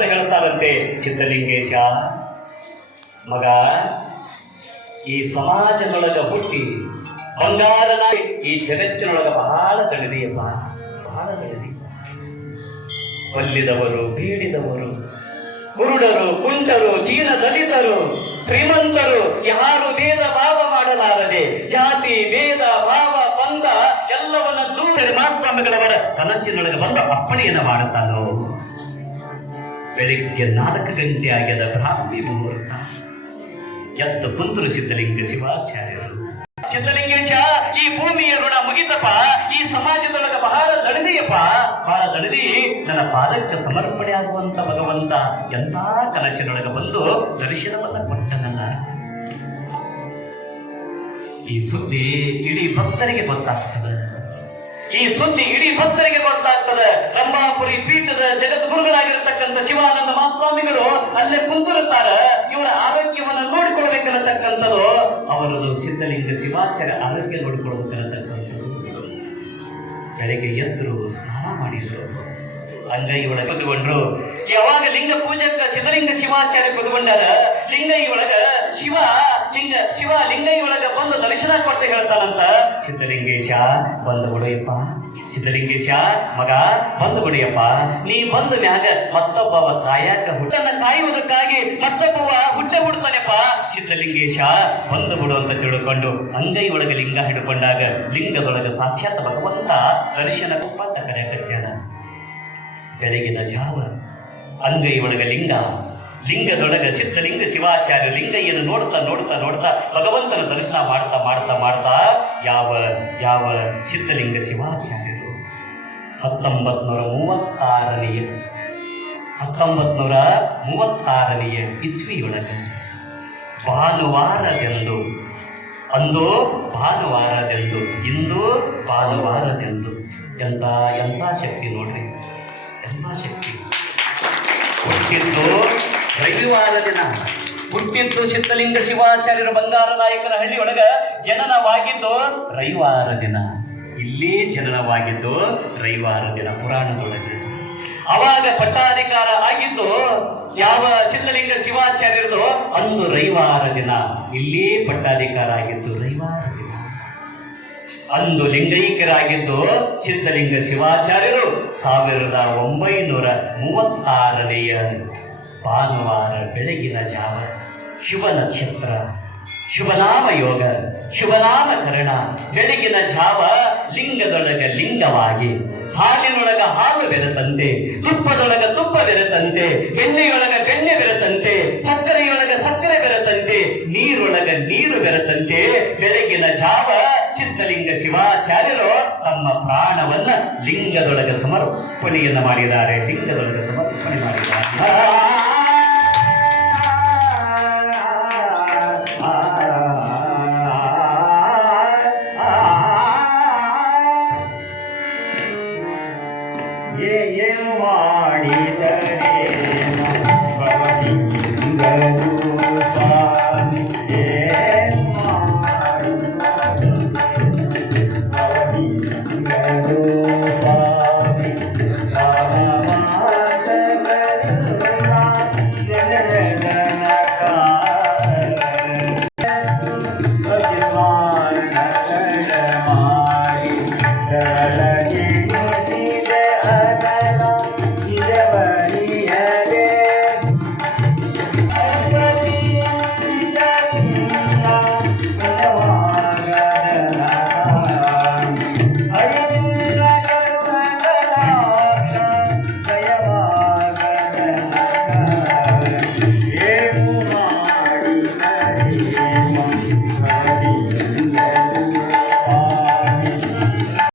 ಕೊಟ್ಟು ಹೇಳ್ತಾರಂತೆ ಸಿದ್ಧಲಿಂಗೇಶ. ಮಗ, ಈ ಸಮಾಜದೊಳಗ ಹುಟ್ಟಿ ಬಂಗಾರನ ಈ ಜಗತ್ತಿನೊಳಗ ಬಹಳ ಗಣದೀಯಪ್ಪ ಬಹಳ ಗಣದಿ ಕೊಲ್ಲಿದವರು, ಬೀಡಿದವರು, ಕುರುಡರು, ಕುಂಟರು, ದೀನ ದಲಿತರು, ಶ್ರೀಮಂತರು, ಯಾರು ಭೇದ ಭಾವ ಮಾಡಲಾರದೆ, ಜಾತಿ, ಭೇದ ಭಾವ ಬಂದ ಎಲ್ಲವನ್ನ ದೂರ ಮಾಸ್ವಾಮಿಗಳವರ ಕನಸಿನೊಳಗೆ ಬಂದ ಅಪ್ಪಣೆಯನ್ನು ಮಾಡುತ್ತಾನೋ. ಬೆಳಿಗ್ಗೆ ನಾಲ್ಕು ಗಂಟೆ ಆಗ್ಯದ ಬ್ರಾಹ್ಮಿ ಮುಹೂರ್ತ. ಎದ್ದು ಕುಂತರು ಸಿದ್ಧಲಿಂಗ ಶಿವಾಚಾರ್ಯರು. ಸಿದ್ಧಲಿಂಗೇಶ, ಈ ಭೂಮಿಯ ಋಣ ಮುಗಿತಪ್ಪ. ಈ ಸಮಾಜದೊಳಗ ಬಹಳ ದಣಿದೆಯಪ್ಪ ಬಹಳ ದಣಿದಿ ನನ್ನ ಪಾದಕ್ಕೆ ಸಮರ್ಪಣೆ ಆಗುವಂತ ಭಗವಂತ ಎಂತ ಕನಸಿನೊಳಗೆ ಬಂದು ದರ್ಶನವನ್ನ ಕೊಟ್ಟನಲ್ಲ ಈ ಸುದ್ದಿ ಇಡೀ ಭಕ್ತರಿಗೆ ಗೊತ್ತಾಗ್ತದೆ. ಈ ಸುದ್ದಿ ಇಡೀ ಭಕ್ತರಿಗೆ ಗೊತ್ತಾಗ್ತದೆ. ರಂಭಾಪುರಿ ಪೀಠದ ಜಗದ್ಗುರುಗಳಾಗಿರ್ತಕ್ಕಂಥ ಶಿವಾನಂದ ಮಹಾಸ್ವಾಮಿಗಳು ಅಲ್ಲೇ ಕುಂತಿರುತ್ತಾರ ಇವರ ಆರೋಗ್ಯವನ್ನು ನೋಡಿಕೊಳ್ಬೇಕನ್ನತಕ್ಕಂಥದ್ದು ಅವರದು ಸಿದ್ಧಲಿಂಗ ಶಿವಾಚಾರ್ಯ ಆರೋಗ್ಯ ನೋಡಿಕೊಳ್ಬೇಕನ್ನತಕ್ಕಂಥದ್ದು ಬೆಳಗ್ಗೆ ಎದ್ರು ಸ್ನಾನ ಮಾಡಿದ್ರು. ಅಂಗೈ ಒಳಗೆ ಕುತ್ಕೊಂಡ್ರು ಯಾವಾಗ ಲಿಂಗ ಪೂಜಕ ಸಿದ್ಧಲಿಂಗ ಶಿವಾಚಾರ್ಯ ಕುತ್ಕೊಂಡಾರ ಲಿಂಗೈ ಒಳಗ ಶಿವ ಲಿಂಗ, ಶಿವ ಲಿಂಗೈ ಒಳಗ ಬಂದು ದರ್ಶನ ಕೊಟ್ಟು ಹೇಳ್ತಾನಂತ. ಸಿದ್ಧಲಿಂಗೇಶ, ಬಂದು ಬಿಡುಯಪ್ಪ ಸಿದ್ಧಲಿಂಗೇಶ, ಮಗ, ಬಂದು ಬಿಡಿಯಪ್ಪ ನೀ ಬಂದ ಮ್ಯಾಗ ಮತ್ತೊಬ್ಬವ ಕಾಯಕ ಹುಟ್ಟನ್ನ ಕಾಯುವುದಕ್ಕಾಗಿ ಮತ್ತೊಬ್ಬವ ಹುಟ್ಟ ಹುಡ್ತಾನೆಪ್ಪ. ಸಿದ್ಧಲಿಂಗೇಶ, ಬಂದು ಬಿಡು ಅಂತ ತಿಳ್ಕೊಂಡು ಅಂಗೈ ಒಳಗೆ ಲಿಂಗ ಹಿಡ್ಕೊಂಡಾಗ ಲಿಂಗದೊಳಗೆ ಸಾಕ್ಷಾತ್ ಭಗವಂತ ದರ್ಶನ ಅಂತ ಕರೆ ಕಟ್ಟ್ಯಾನ. ಬೆಳಗಿನ ಜಾವ ಅಂಗೈ ಒಳಗ ಲಿಂಗ ಲಿಂಗದೊಳಗ ಸಿದ್ಧಲಿಂಗ ಶಿವಾಚಾರ್ಯ ಲಿಂಗಯ್ಯನು ನೋಡ್ತಾ ನೋಡ್ತಾ ನೋಡ್ತಾ ಭಗವಂತನ ದರ್ಶನ ಮಾಡ್ತಾ ಮಾಡ್ತಾ ಮಾಡ್ತಾ ಯಾವ ಯಾವ ಸಿದ್ಧಲಿಂಗ ಶಿವಾಚಾರ್ಯರು? ಹತ್ತೊಂಬತ್ ನೂರ ಮೂವತ್ತಾರನೆಯ ಹತ್ತೊಂಬತ್ ನೂರ ಮೂವತ್ತಾರನೆಯ ಇಸ್ವಿಯೊಳಗ ಭಾನುವಾರದೆಂದು, ಅಂದು ಭಾನುವಾರದೆಂದು, ಇಂದು ಭಾನುವಾರದೆಂದು, ಎಂತ ಎಂತ ಶಕ್ತಿ ನೋಡ್ರಿ? ಎಂತ ಶಕ್ತಿ? ಹುಟ್ಟಿದ್ದು ರವಿವಾರ ದಿನ ಹುಟ್ಟಿದ್ದು ಸಿದ್ಧಲಿಂಗ ಶಿವಾಚಾರ್ಯರು ಬಂಗಾರ ನಾಯಕರ ಹಳ್ಳಿ ಒಳಗ ಜನನವಾಗಿದ್ದು ರವಿವಾರ ದಿನ ಇಲ್ಲೇ ಜನನವಾಗಿದ್ದು ರವಿವಾರ ದಿನ ಪುರಾಣದೊಳಗೆ. ಅವಾಗ ಪಟ್ಟಾಧಿಕಾರ ಆಗಿದ್ದು ಯಾವ ಸಿದ್ಧಲಿಂಗ ಶಿವಾಚಾರ್ಯರದು ಅಂದು ರವಿವಾರ ದಿನ ಇಲ್ಲೇ ಪಟ್ಟಾಧಿಕಾರ ಆಗಿದ್ದು ರವಿವಾರ ದಿನ ಅಂದು ಲಿಂಗೈಕ್ಯರಾಗಿದ್ದು ಸಿದ್ಧಲಿಂಗ ಶಿವಾಚಾರ್ಯರು ಸಾವಿರದ ಒಂಬೈನೂರ ಮೂವತ್ತಾರನೆಯ ಭಾನುವಾರ ಬೆಳಗಿನ ಜಾವ, ಶುಭ ನಕ್ಷತ್ರ, ಶುಭನಾಮ ಯೋಗ ಶುಭನಾಮಕರಣ ಬೆಳಗಿನ ಜಾವ ಲಿಂಗದೊಳಗ ಲಿಂಗವಾಗಿ, ಹಾಲಿನೊಳಗ ಹಾಲು ಬೆರೆತಂತೆ, ತುಪ್ಪದೊಳಗ ತುಪ್ಪ ಬೆರೆತಂತೆ, ಎಣ್ಣೆಯೊಳಗ ಬೆಣ್ಣೆ ಬೆರೆತಂತೆ, ಸಕ್ಕರೆಯೊಳಗ ಸಕ್ಕರೆ ಬೆರೆತಂತೆ, ನೀರೊಳಗ ನೀರು ಬೆರೆತಂತೆ, ಬೆಳಗಿನ ಜಾವ ಚಿತ್ತಲಿಂಗ ಶಿವಾಚಾರ್ಯರು ತಮ್ಮ ಪ್ರಾಣವನ್ನ ಲಿಂಗದೊಳಗ ಸಮರ್ಪಣೆಯನ್ನ ಮಾಡಿದ್ದಾರೆ, ಲಿಂಗದೊಳಗ ಸಮರ್ಪಣೆ ಮಾಡಿದ್ದಾರೆ. ಏನು ಮಾಡಿದರೆ ಭವನಿಂದಲೂ